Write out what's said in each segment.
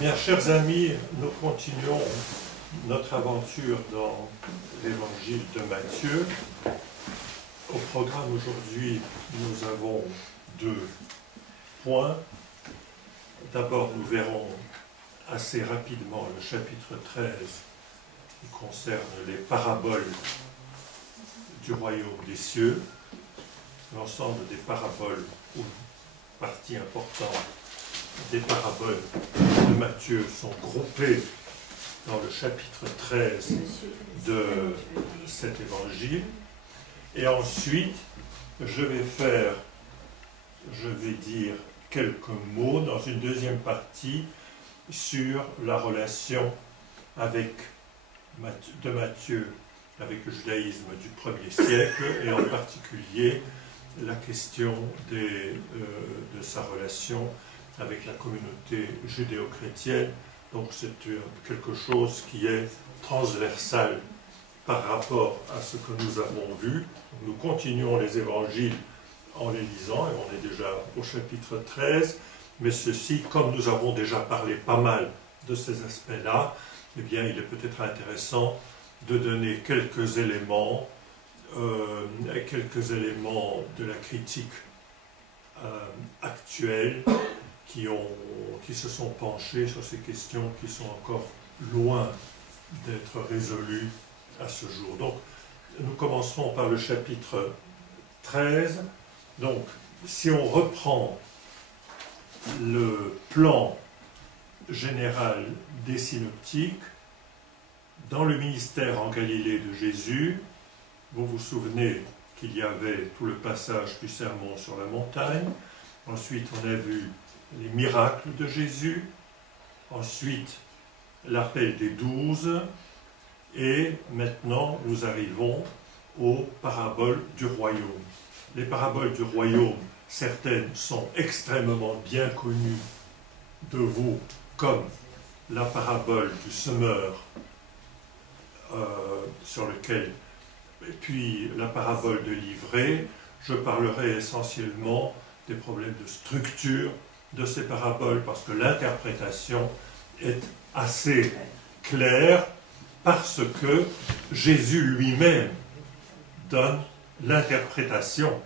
Bien, chers amis, nous continuons notre aventure dans l'évangile de Matthieu. Au programme aujourd'hui, nous avons 2 points. D'abord, nous verrons assez rapidement le chapitre 13 qui concerne les paraboles du royaume des cieux. L'ensemble des paraboles, ou une partie importante des paraboles de Matthieu sont groupées dans le chapitre 13 de cet évangile. Et ensuite, je vais dire quelques mots dans une deuxième partie sur la relation de Matthieu avec le judaïsme du 1er siècle, et en particulier la question de sa relation avec la communauté judéo-chrétienne. Donc c'est quelque chose qui est transversal par rapport à ce que nous avons vu. Nous continuons les évangiles en les lisant, et on est déjà au chapitre 13, mais ceci, comme nous avons déjà parlé pas mal de ces aspects-là, eh bien il est peut-être intéressant de donner quelques éléments de la critique actuelle qui se sont penchés sur ces questions qui sont encore loin d'être résolues à ce jour. Donc, nous commencerons par le chapitre 13. Donc, si on reprend le plan général des synoptiques, dans le ministère en Galilée de Jésus, vous vous souvenez qu'il y avait tout le passage du sermon sur la montagne. Ensuite, on a vu les miracles de Jésus. Ensuite, l'appel des 12. Et maintenant, nous arrivons aux paraboles du royaume. Les paraboles du royaume, certaines sont extrêmement bien connues de vous, comme la parabole du semeur, et puis la parabole de l'ivraie. Je parlerai essentiellement des problèmes de structure de ces paraboles, parce que l'interprétation est assez claire, parce que Jésus lui-même donne l'interprétation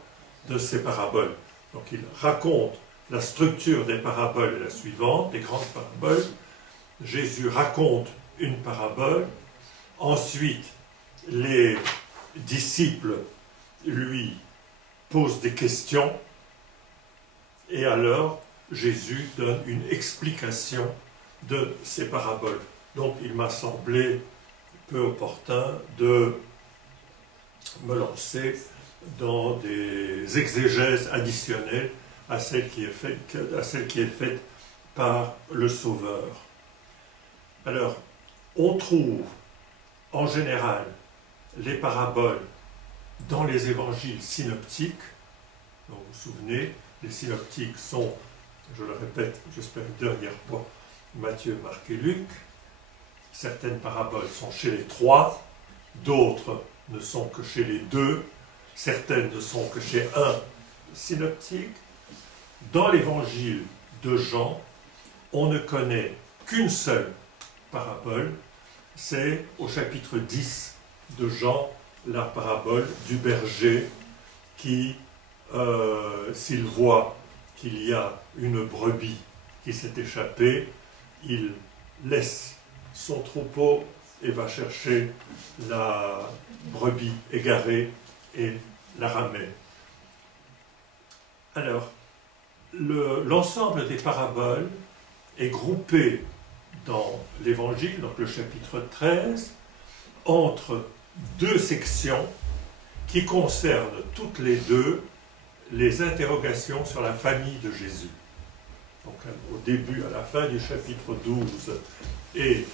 de ces paraboles. Donc il raconte la structure des paraboles est la suivante, des grandes paraboles. Jésus raconte une parabole, ensuite les disciples lui posent des questions, et alors Jésus donne une explication de ces paraboles. Donc il m'a semblé peu opportun de me lancer dans des exégèses additionnelles à celle qui est faite par le Sauveur. Alors, on trouve en général les paraboles dans les évangiles synoptiques. Donc, vous vous souvenez, les synoptiques sont, je le répète, j'espère une dernière fois, Matthieu, Marc et Luc. Certaines paraboles sont chez les 3, d'autres ne sont que chez les 2, certaines ne sont que chez un synoptique. Dans l'évangile de Jean, on ne connaît qu'une seule parabole, c'est au chapitre 10 de Jean, la parabole du berger qui, s'il voit qu'il y a une brebis qui s'est échappée, il laisse son troupeau et va chercher la brebis égarée et la ramène. Alors, l'ensemble des paraboles est groupé dans l'évangile, donc le chapitre 13, entre 2 sections qui concernent toutes les 2 les interrogations sur la famille de Jésus. Donc au début, à la fin du chapitre 12 et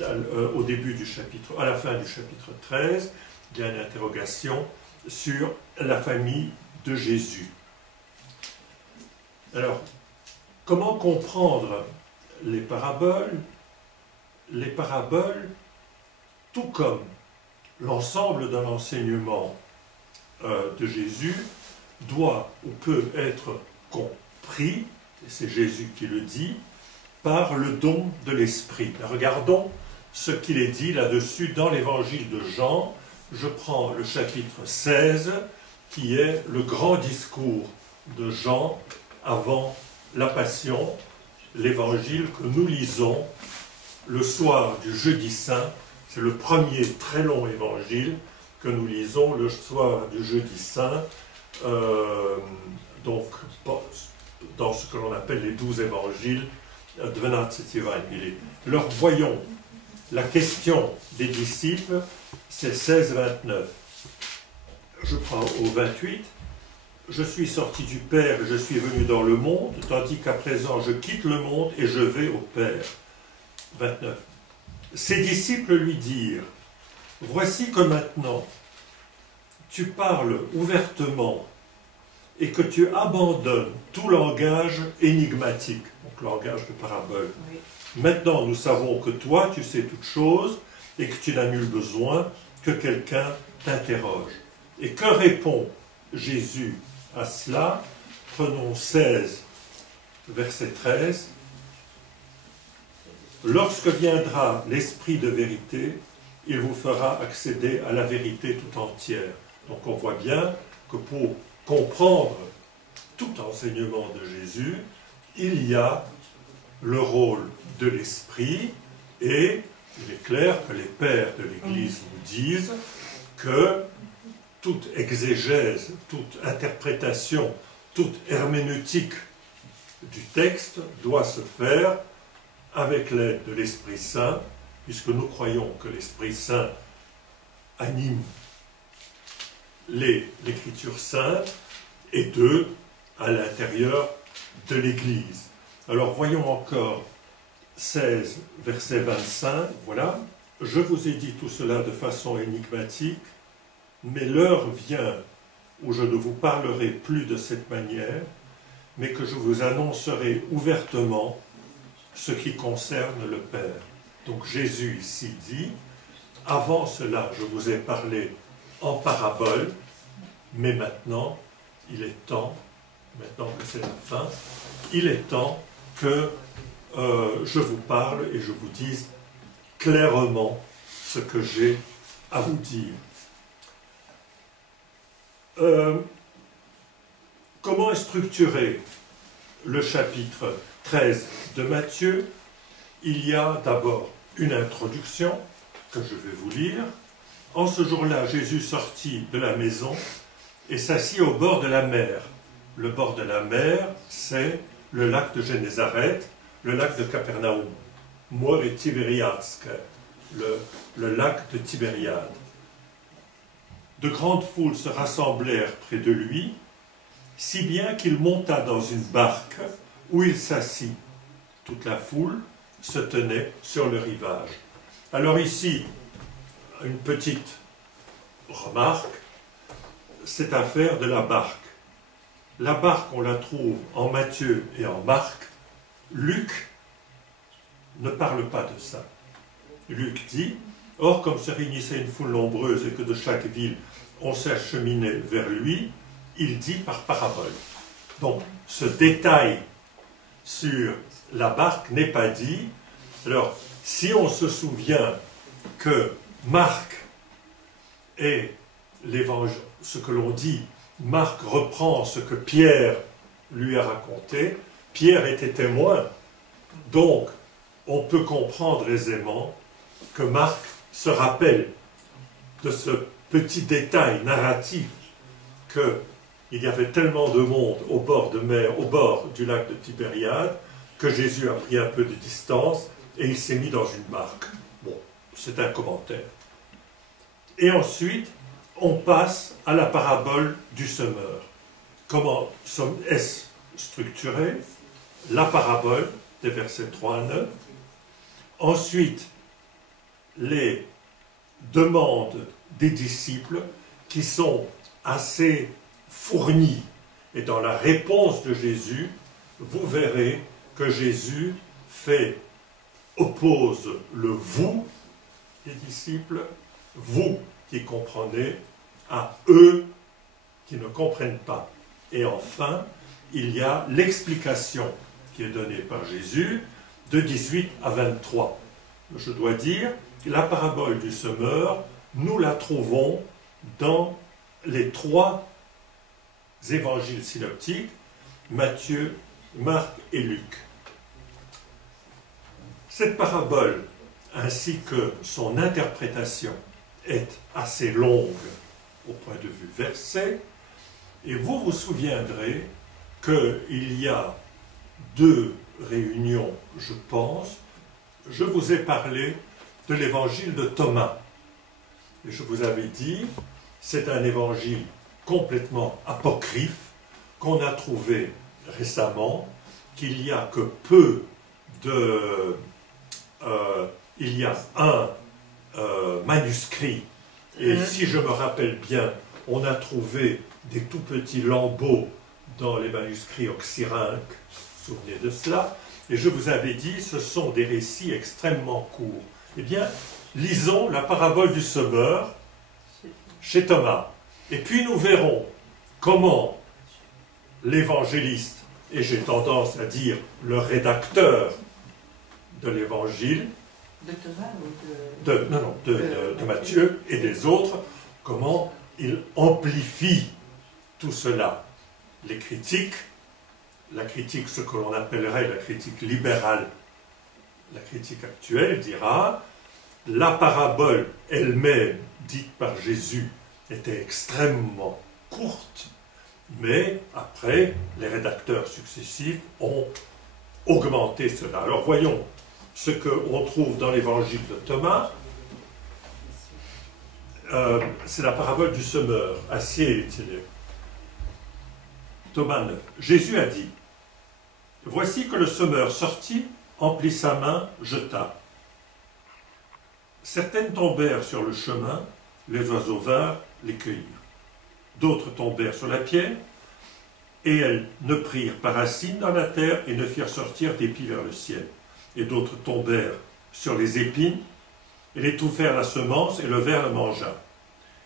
à la fin du chapitre 13, il y a une interrogation sur la famille de Jésus. Alors, comment comprendre les paraboles? Les paraboles, tout comme l'ensemble d'un enseignement de Jésus, doit ou peut être compris, et c'est Jésus qui le dit, par le don de l'Esprit. Regardons ce qu'il est dit là-dessus dans l'évangile de Jean. Je prends le chapitre 16, qui est le grand discours de Jean avant la Passion, l'évangile que nous lisons le soir du jeudi saint. C'est le premier très long évangile que nous lisons le soir du jeudi saint, donc dans ce que l'on appelle les 12 évangiles de 12 évangile. Alors voyons, la question des disciples, c'est 16-29. Je prends au 28. Je suis sorti du Père et je suis venu dans le monde, tandis qu'à présent je quitte le monde et je vais au Père. 29. Ses disciples lui dirent, voici que maintenant tu parles ouvertement et que tu abandonnes tout langage énigmatique, donc langage de parabole. Oui. Maintenant nous savons que toi tu sais toutes choses et que tu n'as nul besoin que quelqu'un t'interroge. Et que répond Jésus à cela? Prenons 16, verset 13. Lorsque viendra l'Esprit de vérité, il vous fera accéder à la vérité tout entière. Donc on voit bien que pour comprendre tout enseignement de Jésus, il y a le rôle de l'Esprit, et il est clair que les pères de l'Église nous disent que toute exégèse, toute interprétation, toute herméneutique du texte doit se faire avec l'aide de l'Esprit Saint, puisque nous croyons que l'Esprit Saint anime l'Écriture sainte, et d'eux à l'intérieur de l'Église. Alors voyons encore 16, verset 25, voilà. Je vous ai dit tout cela de façon énigmatique, mais l'heure vient où je ne vous parlerai plus de cette manière, mais que je vous annoncerai ouvertement ce qui concerne le Père. Donc Jésus ici dit, avant cela je vous ai parlé en parabole, mais maintenant il est temps, maintenant que c'est la fin, il est temps que je vous parle et je vous dise clairement ce que j'ai à vous dire. Comment est structuré le chapitre 13 de Matthieu? Il y a d'abord une introduction que je vais vous lire. En ce jour-là, Jésus sortit de la maison et s'assit au bord de la mer. Le bord de la mer, c'est le lac de Génézareth, le lac de Capernaum, Mor et Tibériade, le lac de Tibériade. De grandes foules se rassemblèrent près de lui, si bien qu'il monta dans une barque où il s'assit. Toute la foule se tenait sur le rivage. Alors ici, une petite remarque, cette affaire de la barque. La barque, on la trouve en Matthieu et en Marc. Luc ne parle pas de ça. Luc dit, « Or, comme se réunissait une foule nombreuse et que de chaque ville on s'acheminait vers lui, il dit par parabole. » Donc, ce détail sur la barque n'est pas dit. Alors, si on se souvient que Marc est l'évangile, ce que l'on dit, Marc reprend ce que Pierre lui a raconté. Pierre était témoin, donc on peut comprendre aisément que Marc se rappelle de ce petit détail narratif qu'il y avait tellement de monde au bord de mer, au bord du lac de Tibériade, que Jésus a pris un peu de distance et il s'est mis dans une barque. Bon, c'est un commentaire. Et ensuite, on passe à la parabole du semeur. Comment est-ce structuré? La parabole des versets 3 à 9. Ensuite, les demandes des disciples qui sont assez fournies. Et dans la réponse de Jésus, vous verrez que Jésus oppose le vous des disciples, vous qui comprenez, à eux qui ne comprennent pas. Et enfin, il y a l'explication qui est donnée par Jésus, de 18 à 23. Je dois dire que la parabole du semeur, nous la trouvons dans les 3 évangiles synoptiques, Matthieu, Marc et Luc. Cette parabole, ainsi que son interprétation, est assez longue au point de vue verset, et vous vous souviendrez qu'il y a 2 réunions, je pense, je vous ai parlé de l'évangile de Thomas. Et je vous avais dit, c'est un évangile complètement apocryphe qu'on a trouvé récemment, qu'il y a que peu de... il y a un manuscrit, et si je me rappelle bien, on a trouvé des tout petits lambeaux dans les manuscrits oxyrhynques, vous vous souvenez de cela, et je vous avais dit, ce sont des récits extrêmement courts. Eh bien, lisons la parabole du semeur chez Thomas, et puis nous verrons comment l'évangéliste, et j'ai tendance à dire le rédacteur de l'évangile, de Thomas ou de Matthieu et des autres, comment il amplifie tout cela. Les critiques, la critique, ce que l'on appellerait la critique libérale, la critique actuelle dira, la parabole elle-même, dite par Jésus, était extrêmement courte, mais après, les rédacteurs successifs ont augmenté cela. Alors voyons ce qu'on trouve dans l'évangile de Thomas. C'est la parabole du semeur, assez Thomas 9. Jésus a dit, « Voici que le semeur sortit, emplit sa main, jeta. Certaines tombèrent sur le chemin, les oiseaux vinrent les cueillir. D'autres tombèrent sur la pierre, et elles ne prirent pas racine dans la terre et ne firent sortir d'épis vers le ciel. Et d'autres tombèrent sur les épines, et l'étouffèrent la semence, et le ver le mangea.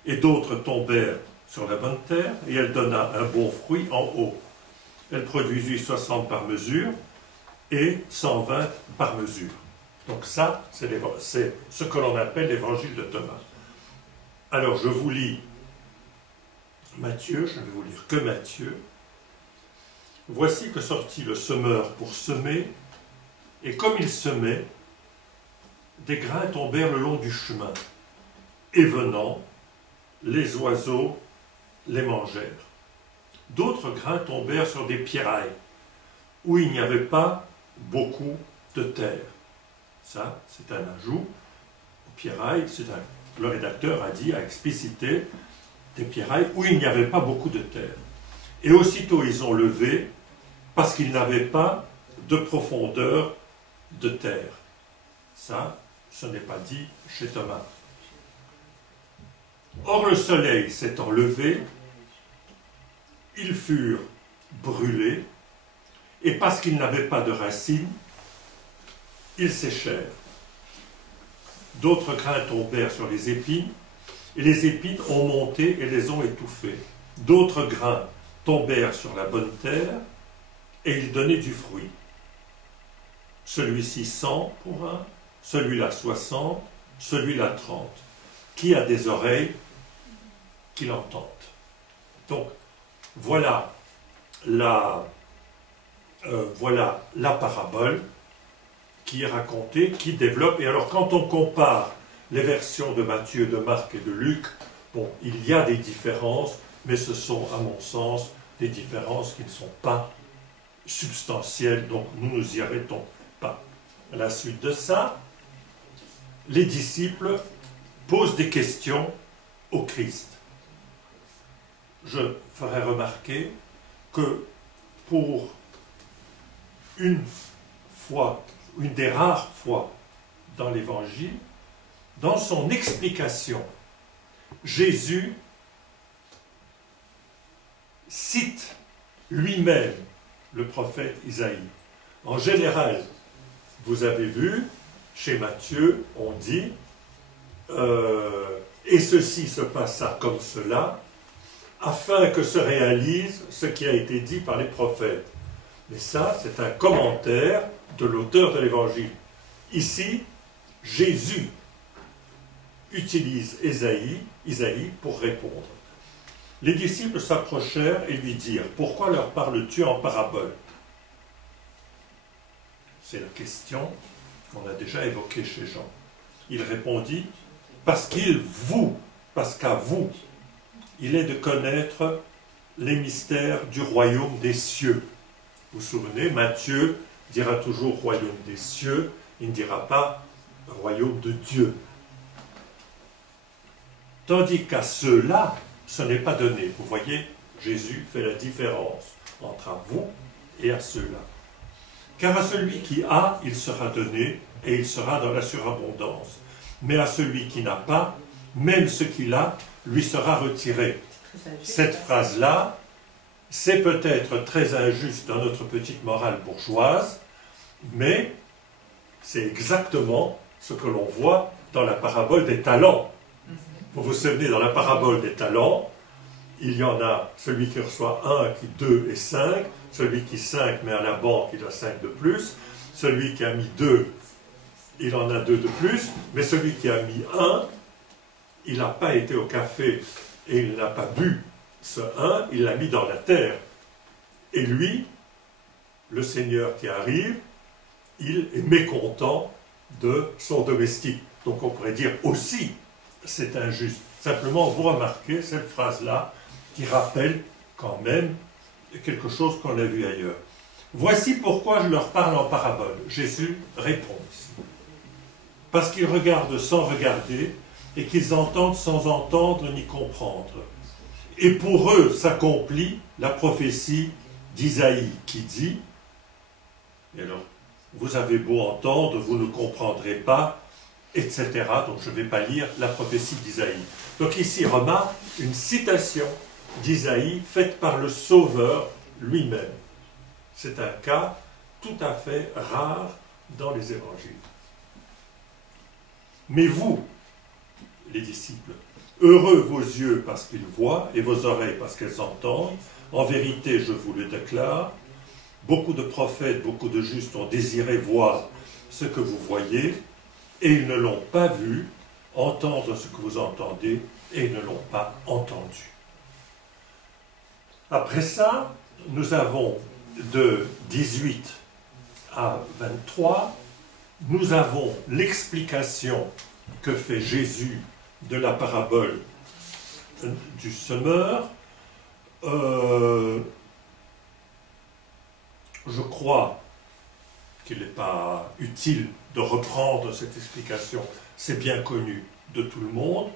Et d'autres tombèrent sur la bonne terre, et elle donna un bon fruit en haut. Elle produisit 60 par mesure, et 120 par mesure. » Donc ça, c'est ce que l'on appelle l'évangile de Thomas. Alors je vous lis Matthieu, je ne vais vous lire que Matthieu. « Voici que sortit le semeur pour semer, et comme il semait, des grains tombèrent le long du chemin, et venant, les oiseaux les mangèrent. D'autres grains tombèrent sur des pierrailles, où il n'y avait pas beaucoup de terre. » Ça, c'est un ajout. Pierrailles, le rédacteur a dit, a explicité, des pierrailles où il n'y avait pas beaucoup de terre. Et aussitôt ils ont levé, parce qu'ils n'avaient pas de profondeur de terre. Ça, ce n'est pas dit chez Thomas. Or le soleil s'étant levé, ils furent brûlés, et parce qu'ils n'avaient pas de racines, ils séchèrent. D'autres grains tombèrent sur les épines, et les épines ont monté et les ont étouffés. D'autres grains tombèrent sur la bonne terre, et ils donnaient du fruit. Celui-ci 100 pour un, celui-là 60, celui-là 30. Qui a des oreilles, qu'il entende. Donc, voilà la parabole qui est racontée, qui développe. Et alors, quand on compare les versions de Matthieu, de Marc et de Luc, bon, il y a des différences, mais ce sont, à mon sens, des différences qui ne sont pas substantielles, donc nous ne nous y arrêtons pas. À la suite de ça, les disciples posent des questions au Christ. Je ferai remarquer que pour une fois, une des rares fois dans l'Évangile, dans son explication, Jésus cite lui-même le prophète Isaïe. En général, vous avez vu, chez Matthieu, on dit et ceci se passa comme cela, afin que se réalise ce qui a été dit par les prophètes. Mais ça, c'est un commentaire de l'auteur de l'évangile. Ici, Jésus utilise Isaïe pour répondre. Les disciples s'approchèrent et lui dirent « Pourquoi leur parles-tu en parabole ?» C'est la question qu'on a déjà évoquée chez Jean. Il répondit « Parce qu'à vous, il est de connaître les mystères du royaume des cieux. » Vous vous souvenez, Matthieu dira toujours « royaume des cieux », il ne dira pas « royaume de Dieu ». Tandis qu'à ceux-là, ce n'est pas donné. Vous voyez, Jésus fait la différence entre à vous et à ceux-là. Car à celui qui a, il sera donné, et il sera dans la surabondance. Mais à celui qui n'a pas, même ce qu'il a, lui sera retiré. Cette phrase-là, c'est peut-être très injuste dans notre petite morale bourgeoise, mais c'est exactement ce que l'on voit dans la parabole des talents. Vous vous souvenez, dans la parabole des talents, il y en a celui qui reçoit 1, qui 2 et 5, celui qui 5 met à la banque, il a 5 de plus, celui qui a mis 2, il en a 2 de plus, mais celui qui a mis 1, il n'a pas été au café et il n'a pas bu ce 1, il l'a mis dans la terre. Et lui, le Seigneur qui arrive, il est mécontent de son domestique. Donc on pourrait dire aussi, c'est injuste. Simplement, vous remarquez cette phrase-là qui rappelle quand même quelque chose qu'on a vu ailleurs. Voici pourquoi je leur parle en parabole. Jésus répond ici. Parce qu'ils regardent sans regarder et qu'ils entendent sans entendre ni comprendre. Et pour eux s'accomplit la prophétie d'Isaïe qui dit, et alors, vous avez beau entendre, vous ne comprendrez pas, etc. Donc je ne vais pas lire la prophétie d'Isaïe. Donc ici, remarque une citation d'Isaïe faite par le Sauveur lui-même. C'est un cas tout à fait rare dans les évangiles. Mais vous, les disciples, heureux vos yeux parce qu'ils voient et vos oreilles parce qu'elles entendent, en vérité, je vous le déclare, beaucoup de prophètes, beaucoup de justes ont désiré voir ce que vous voyez, et ils ne l'ont pas vu, entendre ce que vous entendez, et ils ne l'ont pas entendu. Après ça, nous avons de 18 à 23, nous avons l'explication que fait Jésus de la parabole du semeur. Je crois qu'il n'est pas utile de reprendre cette explication, c'est bien connu de tout le monde.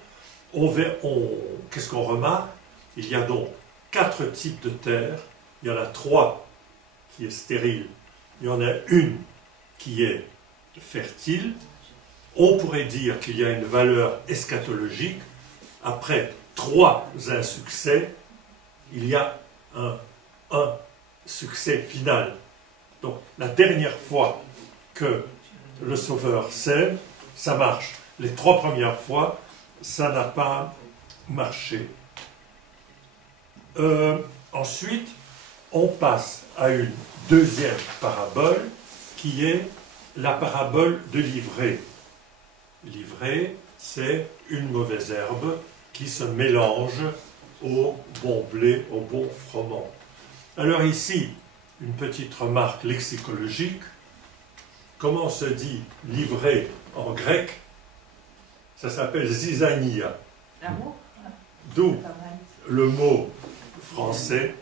Qu'est-ce qu'on remarque? Il y a donc 4 types de terre, il y en a 3 qui est stérile, il y en a une qui est fertile. On pourrait dire qu'il y a une valeur eschatologique. Après 3 insuccès, il y a un succès final. Donc la dernière fois que le Sauveur sème, ça marche. Les 3 premières fois, ça n'a pas marché. Ensuite, on passe à une deuxième parabole qui est la parabole de l'ivraie. L'ivraie, c'est une mauvaise herbe qui se mélange au bon blé, au bon froment. Alors ici, une petite remarque lexicologique. Comment se dit l'ivraie en grec? Ça s'appelle zizania. D'où le mot français,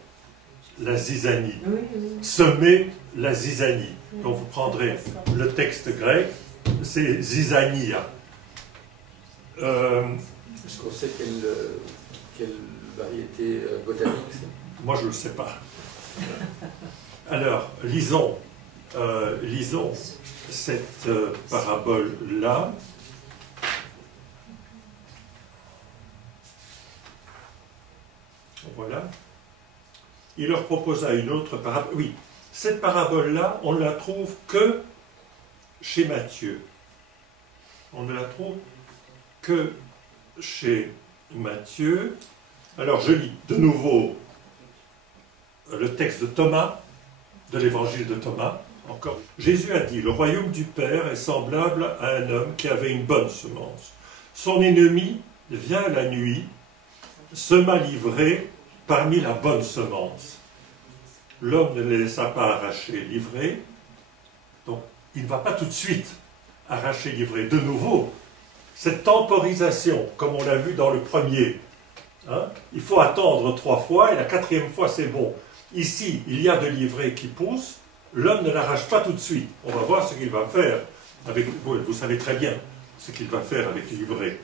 la zizanie. Semer la zizanie. Donc vous prendrez le texte grec, c'est zizania. Est-ce qu'on sait quelle variété botanique c'est? Moi je ne le sais pas. Alors, lisons cette parabole-là. Voilà. Il leur proposa une autre parabole. Oui, cette parabole-là, on ne la trouve que chez Matthieu. On ne la trouve que chez Matthieu. Alors, je lis de nouveau le texte de Thomas, de l'évangile de Thomas. encore. Jésus a dit, le royaume du Père est semblable à un homme qui avait une bonne semence. Son ennemi vient la nuit, sema l'ivraie parmi la bonne semence. L'homme ne les laissa pas arracher l'ivraie, donc il ne va pas tout de suite arracher l'ivraie. De nouveau, cette temporisation, comme on l'a vu dans le premier, hein, il faut attendre 3 fois et la 4e fois c'est bon. Ici, il y a de l'ivraie qui pousse, l'homme ne l'arrache pas tout de suite. On va voir ce qu'il va faire avec, vous savez très bien ce qu'il va faire avec l'ivraie.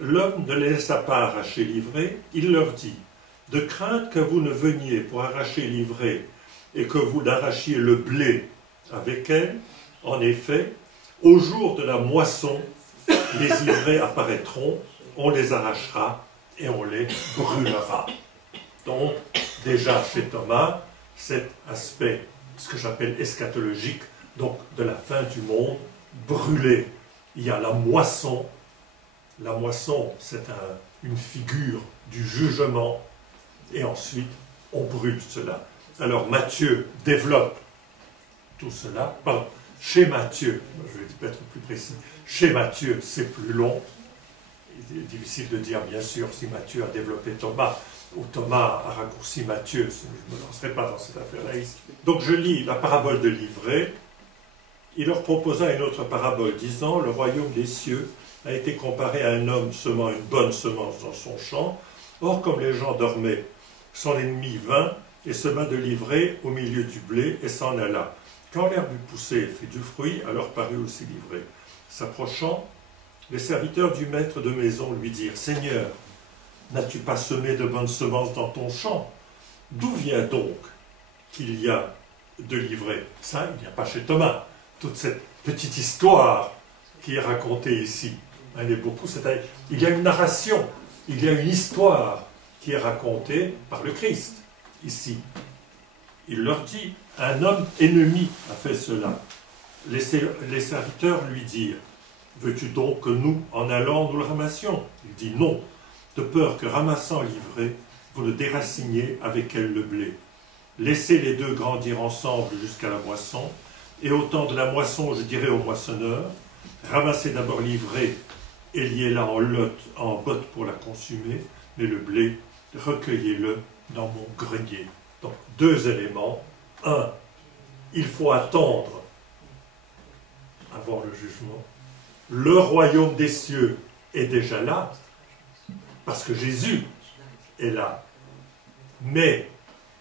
L'homme ne les laissa pas arracher l'ivraie, il leur dit, de crainte que vous ne veniez pour arracher l'ivraie et que vous n'arrachiez le blé avec elle, en effet, au jour de la moisson, les ivraies apparaîtront, on les arrachera et on les brûlera. Donc, déjà chez Thomas, cet aspect, ce que j'appelle eschatologique, donc de la fin du monde, brûlé. Il y a la moisson. La moisson, c'est une figure du jugement. Et ensuite, on brûle cela. Alors Matthieu développe tout cela. Pardon, chez Matthieu, je vais être plus précis, chez Matthieu, c'est plus long. Il est difficile de dire, bien sûr, si Matthieu a développé Thomas, ou Thomas a raccourci Matthieu, je ne me lancerai pas dans cette affaire-là ici. Donc je lis la parabole de l'ivraie. Il leur proposa une autre parabole, disant, le royaume des cieux a été comparé à un homme semant une bonne semence dans son champ. Or, comme les gens dormaient, son ennemi vint et sema de l'ivraie au milieu du blé et s'en alla. Quand l'herbe eut poussé et fait du fruit, alors parut aussi l'ivraie. S'approchant, les serviteurs du maître de maison lui dirent, « Seigneur, n'as-tu pas semé de bonnes semences dans ton champ? D'où vient donc qu'il y a de l'ivraie ?» Ça, il n'y a pas chez Thomas. Toute cette petite histoire qui est racontée ici, elle est beaucoup. Il y a une narration, il y a une histoire qui est racontée par le Christ, ici. Il leur dit, un homme ennemi a fait cela. Les serviteurs lui dirent, veux-tu donc que nous, en allant, nous le ramassions? Il dit non, de peur que ramassant l'ivraie, vous ne déraciniez avec elle le blé. Laissez les deux grandir ensemble jusqu'à la moisson, et au temps de la moisson, je dirai au moissonneur, ramassez d'abord l'ivraie et liez-la en botte pour la consumer, mais le blé, recueillez-le dans mon grenier. Donc, 2 éléments. 1, il faut attendre avant le jugement. Le royaume des cieux est déjà là, parce que Jésus est là. Mais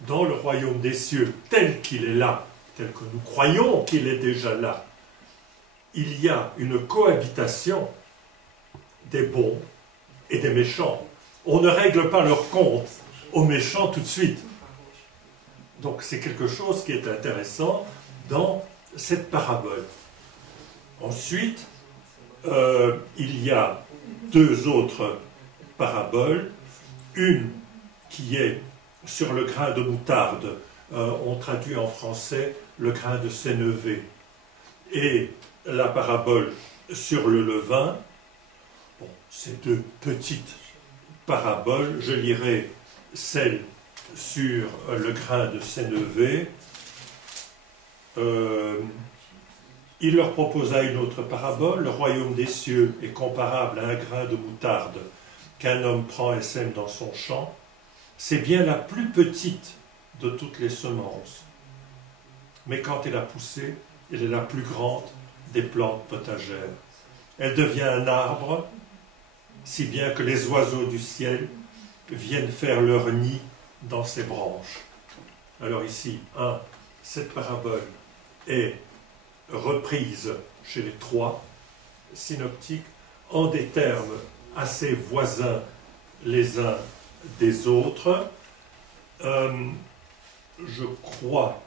dans le royaume des cieux, tel qu'il est là, tel que nous croyons qu'il est déjà là, il y a une cohabitation des bons et des méchants. On ne règle pas leur compte aux méchants tout de suite. Donc c'est quelque chose qui est intéressant dans cette parabole. Ensuite, il y a 2 autres paraboles. Une qui est sur le grain de moutarde. On traduit en français le grain de sénévé. Et la parabole sur le levain. Bon, ces 2 petites paraboles. Je lirai celle sur le grain de sénévé. Il leur proposa une autre parabole. Le royaume des cieux est comparable à un grain de moutarde qu'un homme prend et sème dans son champ. C'est bien la plus petite de toutes les semences. Mais quand elle a poussé, elle est la plus grande des plantes potagères. Elle devient un arbre, si bien que les oiseaux du ciel viennent faire leur nid dans ses branches. Alors ici, cette parabole est reprise chez les 3 synoptiques en des termes assez voisins les uns des autres. Je crois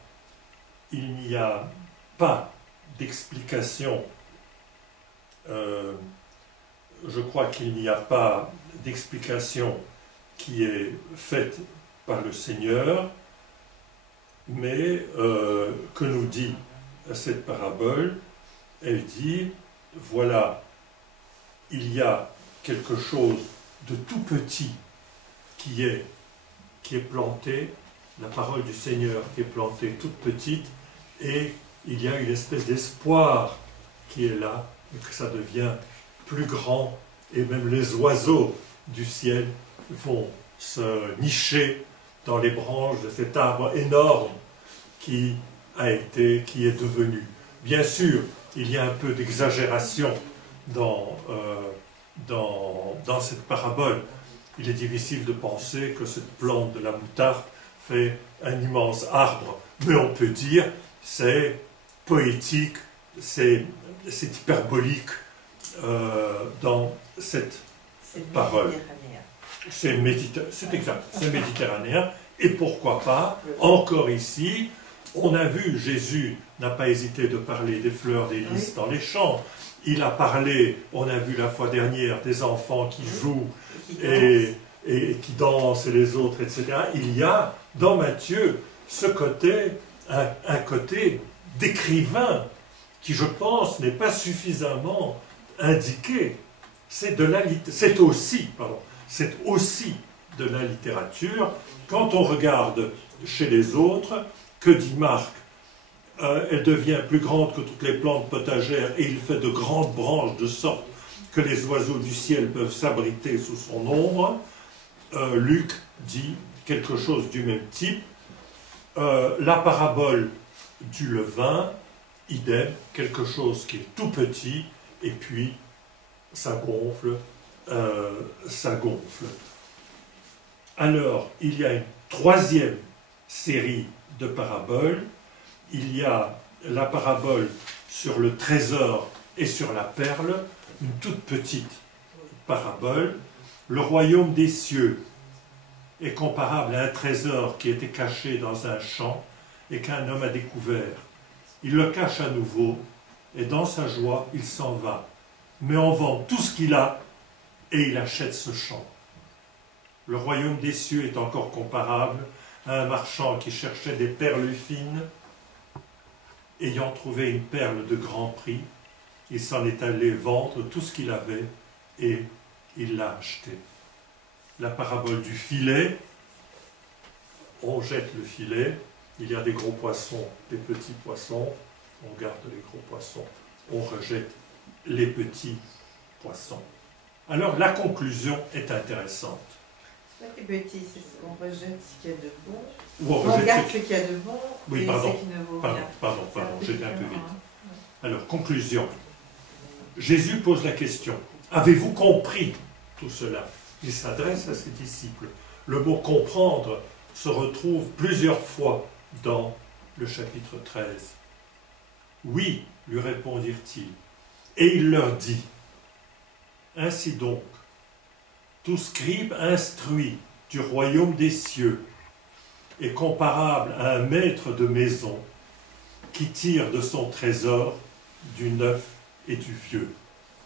qu'il n'y a pas d'explication. Je crois qu'il n'y a pas d'explication qui est faite par le Seigneur, mais que nous dit cette parabole? Elle dit, voilà, il y a quelque chose de tout petit qui est planté, la parole du Seigneur qui est plantée toute petite, et il y a une espèce d'espoir qui est là, et que ça devient plus grand, et même les oiseaux du ciel vont se nicher dans les branches de cet arbre énorme qui est devenu. Bien sûr, il y a un peu d'exagération dans cette parabole. Il est difficile de penser que cette plante de la moutarde fait un immense arbre, mais on peut dire c'est poétique, c'est hyperbolique dans cette parole. C'est exact, c'est méditerranéen. Et pourquoi pas, encore ici, on a vu, Jésus n'a pas hésité de parler des fleurs, des lys dans les champs. Il a parlé, on a vu la fois dernière, des enfants qui jouent et qui dansent et les autres, etc. Il y a dans Matthieu ce côté, un côté d'écrivain qui, je pense, n'est pas suffisamment indiqué. C'est aussi de la littérature. Quand on regarde chez les autres, que dit Marc? Elle devient plus grande que toutes les plantes potagères et il fait de grandes branches de sorte que les oiseaux du ciel peuvent s'abriter sous son ombre. Luc dit quelque chose du même type. La parabole du levain, idem, quelque chose qui est tout petit et puis ça gonfle, ça gonfle. Alors, il y a une troisième série de paraboles. Il y a la parabole sur le trésor et sur la perle, une toute petite parabole. Le royaume des cieux est comparable à un trésor qui était caché dans un champ et qu'un homme a découvert. Il le cache à nouveau et dans sa joie, il s'en va. Mais on vend tout ce qu'il a et il achète ce champ. Le royaume des cieux est encore comparable à un marchand qui cherchait des perles fines. Ayant trouvé une perle de grand prix, il s'en est allé vendre tout ce qu'il avait et il l'a acheté. La parabole du filet, on jette le filet, il y a des gros poissons, des petits poissons, on garde les gros poissons, on rejette les petits poissons. Alors la conclusion est intéressante. Les petits, c'est ce qu'on rejette ce qu'il y a de bon. On regarde ce qu'il y a de bon oui, et pardon, ce qui ne vaut rien. Pardon, j'ai été un peu vite. Alors, conclusion. Jésus pose la question. Avez-vous compris tout cela? Il s'adresse à ses disciples. Le mot « comprendre » se retrouve plusieurs fois dans le chapitre 13. Oui, lui répondirent-ils. Et il leur dit, ainsi donc, tout scribe instruit du royaume des cieux est comparable à un maître de maison qui tire de son trésor du neuf et du vieux.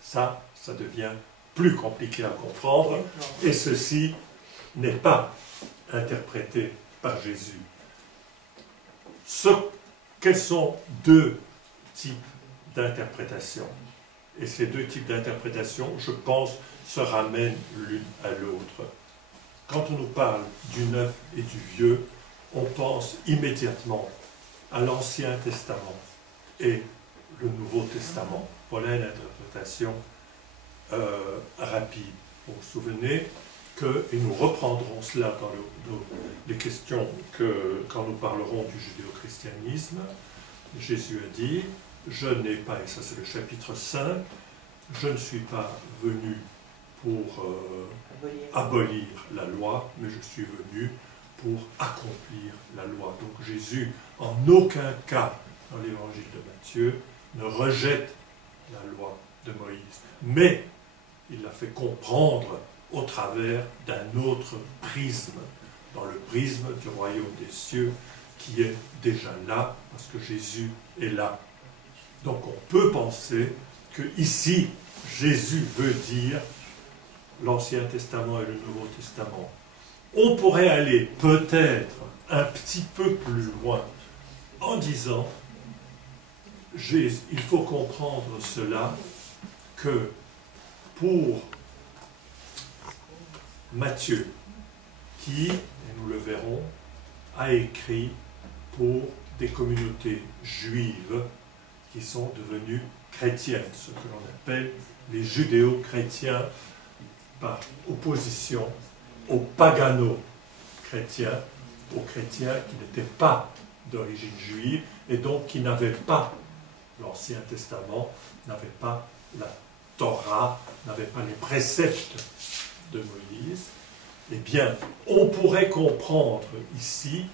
Ça devient plus compliqué à comprendre, et ceci n'est pas interprété par Jésus. Quels sont deux types d'interprétation? Et ces deux types d'interprétation, je pense, se ramènent l'une à l'autre. Quand on nous parle du neuf et du vieux, on pense immédiatement à l'Ancien Testament et le Nouveau Testament. Voilà une interprétation rapide. Vous vous souvenez que, et nous reprendrons cela dans les questions quand nous parlerons du judéo-christianisme, Jésus a dit, je n'ai pas, et ça c'est le chapitre 5, je ne suis pas venu pour abolir la loi, mais je suis venu pour accomplir la loi. Donc Jésus, en aucun cas, dans l'évangile de Matthieu, ne rejette la loi de Moïse, mais il la fait comprendre au travers d'un autre prisme, dans le prisme du royaume des cieux, qui est déjà là, parce que Jésus est là. Donc on peut penser que ici, Jésus veut dire l'Ancien Testament et le Nouveau Testament. On pourrait aller peut-être un petit peu plus loin en disant, il faut comprendre cela, que pour Matthieu, qui, et nous le verrons, a écrit pour des communautés juives qui sont devenues chrétiennes, ce que l'on appelle les judéo-chrétiens, par opposition aux pagano-chrétiens, aux chrétiens qui n'étaient pas d'origine juive et donc qui n'avaient pas l'Ancien Testament, n'avaient pas la Torah, n'avaient pas les préceptes de Moïse. Eh bien, on pourrait comprendre ici,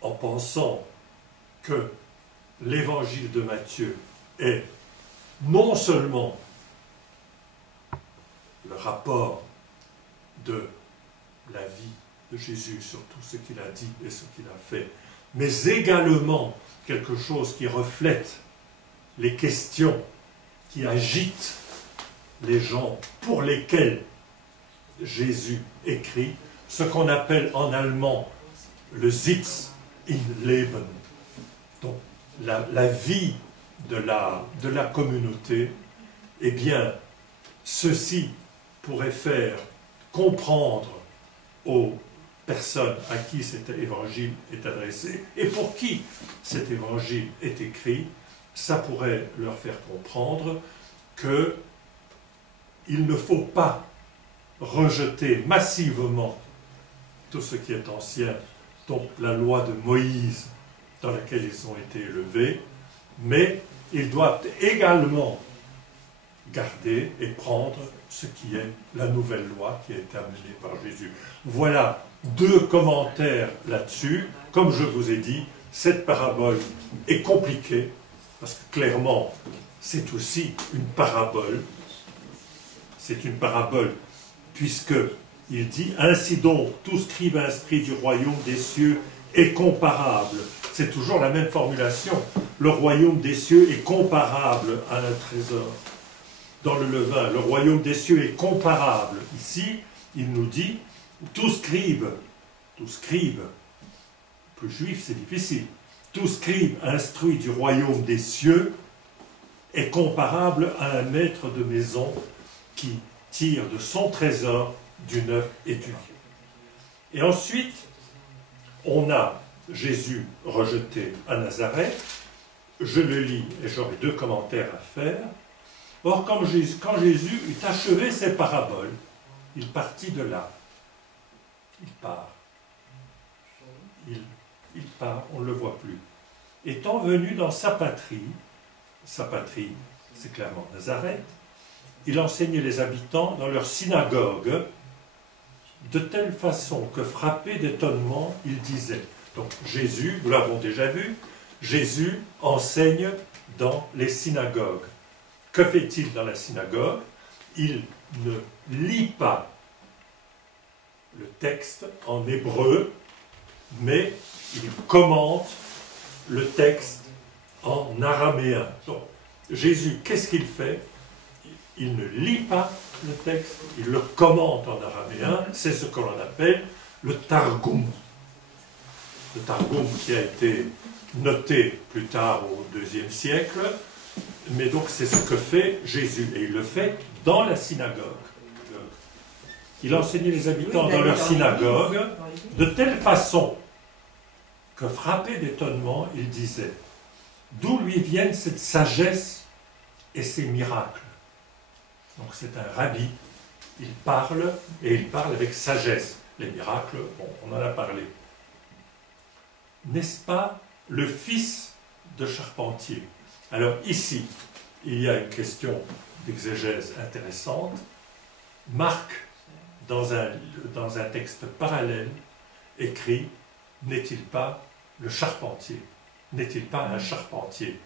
en pensant que l'évangile de Matthieu est non seulement le rapport de la vie de Jésus sur tout ce qu'il a dit et ce qu'il a fait, mais également quelque chose qui reflète les questions qui agitent les gens pour lesquels Jésus écrit, ce qu'on appelle en allemand le Sitz im Leben. Donc la vie de la communauté, eh bien, ceci pourrait faire comprendre aux personnes à qui cet évangile est adressé et pour qui cet évangile est écrit, ça pourrait leur faire comprendre que il ne faut pas rejeter massivement tout ce qui est ancien, donc la loi de Moïse dans laquelle ils ont été élevés, mais ils doivent également garder et prendre ce qui est la nouvelle loi qui a été amenée par Jésus. Voilà 2 commentaires là-dessus. Comme je vous ai dit, cette parabole est compliquée, parce que clairement, c'est aussi une parabole. C'est une parabole, puisque il dit « Ainsi donc, tout scribe instruit du royaume des cieux est comparable ». C'est toujours la même formulation. Le royaume des cieux est comparable à un trésor. Dans le levain, le royaume des cieux est comparable. Ici, il nous dit « Tout scribe, plus juif c'est difficile, tout scribe instruit du royaume des cieux est comparable à un maître de maison qui tire de son trésor du neuf et du vieux. » Et ensuite, on a Jésus rejeté à Nazareth. Je le lis et j'aurai 2 commentaires à faire. Or, quand Jésus eut achevé ses paraboles, il partit de là. Il part. Il part, on ne le voit plus. Étant venu dans sa patrie, c'est clairement Nazareth, il enseignait les habitants dans leur synagogue, de telle façon que, frappé d'étonnement, il disait. Donc Jésus, nous l'avons déjà vu, Jésus enseigne dans les synagogues. Que fait-il dans la synagogue? Il ne lit pas le texte en hébreu, mais il commente le texte en araméen. Donc, Jésus, qu'est-ce qu'il fait? Il ne lit pas le texte, il le commente en araméen, c'est ce que l'on appelle le Targum. Le Targum qui a été noté plus tard au IIe siècle, mais donc c'est ce que fait Jésus, et il le fait dans la synagogue. Il enseignait les habitants dans leur synagogue de telle façon que, frappé d'étonnement, il disait « D'où lui viennent cette sagesse et ces miracles ?» Donc c'est un rabbi, il parle, et il parle avec sagesse. Les miracles, bon, on en a parlé. N'est-ce pas le fils de charpentier? Alors ici, il y a une question d'exégèse intéressante. Marc, dans un texte parallèle, écrit « N'est-il pas le charpentier? N'est-il pas un charpentier ?»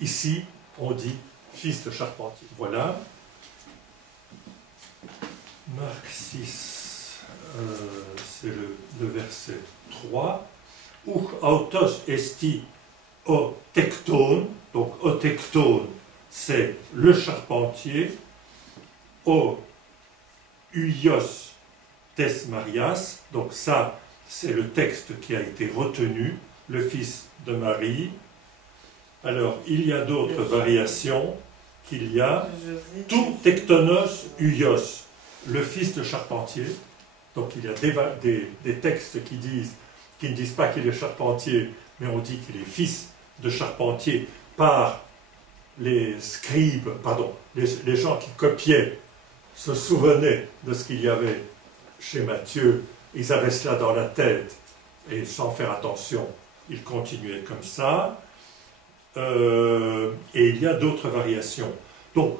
Ici, on dit « fils de charpentier ». Voilà. Marc 6, c'est le verset 3. « Uch autos esti o tekton », donc o tekton, c'est le charpentier, o Uios tes Marias, donc ça, c'est le texte qui a été retenu, le fils de Marie. Alors, il y a d'autres variations qu'il y a. Tout tektonos Uios, le fils de charpentier. Donc, il y a des textes qui ne disent pas qu'il est charpentier, mais on dit qu'il est fils de charpentier par les scribes, pardon, les gens qui copiaient se souvenaient de ce qu'il y avait chez Matthieu, ils avaient cela dans la tête, et sans faire attention, ils continuaient comme ça. Et il y a d'autres variations. Donc,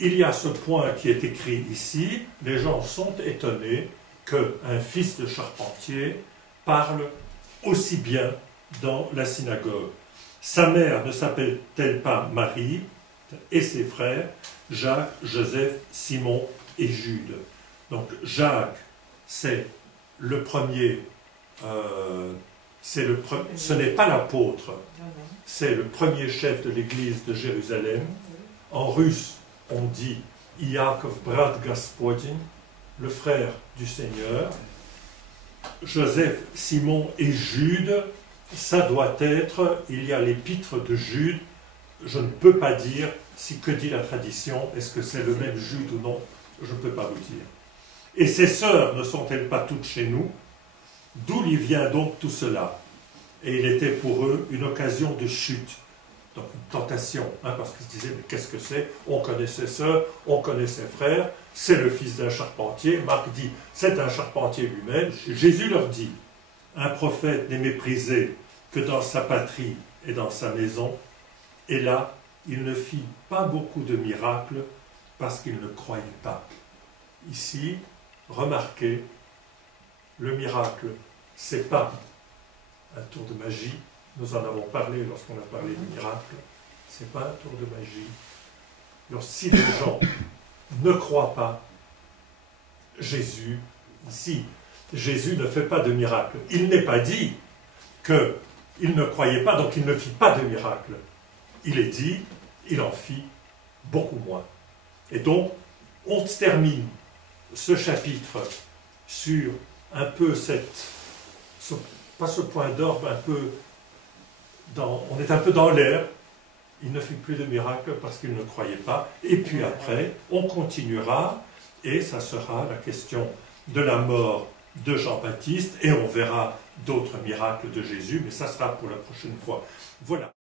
il y a ce point qui est écrit ici, les gens sont étonnés qu'un fils de charpentier parle aussi bien dans la synagogue. Sa mère ne s'appelle-t-elle pas Marie, et ses frères, Jacques, Joseph, Simon et Jude. Donc Jacques, c'est le premier, ce n'est pas l'apôtre, c'est le premier chef de l'église de Jérusalem. En russe, on dit Iakov brat Gospodin, le frère du Seigneur. Joseph, Simon et Jude, ça doit être, il y a l'épître de Jude, je ne peux pas dire que dit la tradition, est-ce que c'est le même Jude ou non, je ne peux pas vous dire. Et ses sœurs ne sont-elles pas toutes chez nous? D'où lui vient donc tout cela? Et il était pour eux une occasion de chute, donc une tentation, parce qu'ils se disaient, mais qu'est-ce que c'est? On connaît ses sœurs, on connaît ses frères, c'est le fils d'un charpentier. Marc dit, c'est un charpentier lui-même. Jésus leur dit, un prophète n'est méprisé que dans sa patrie et dans sa maison. Et là, il ne fit pas beaucoup de miracles parce qu'il ne croyait pas. Ici, remarquez, le miracle, c'est pas un tour de magie. Nous en avons parlé lorsqu'on a parlé du miracle. C'est pas un tour de magie. Alors, si les gens ne croient pas, Jésus, ici, Jésus ne fait pas de miracle. Il n'est pas dit qu'il ne croyait pas, donc il ne fit pas de miracle. Il est dit, il en fit beaucoup moins. Et donc, on termine ce chapitre sur un peu pas ce point d'orgue, un peu on est un peu dans l'air. Il ne fit plus de miracle parce qu'il ne croyait pas. Et puis après, on continuera, et ça sera la question de la mort de Jean-Baptiste, et on verra d'autres miracles de Jésus, mais ça sera pour la prochaine fois. Voilà.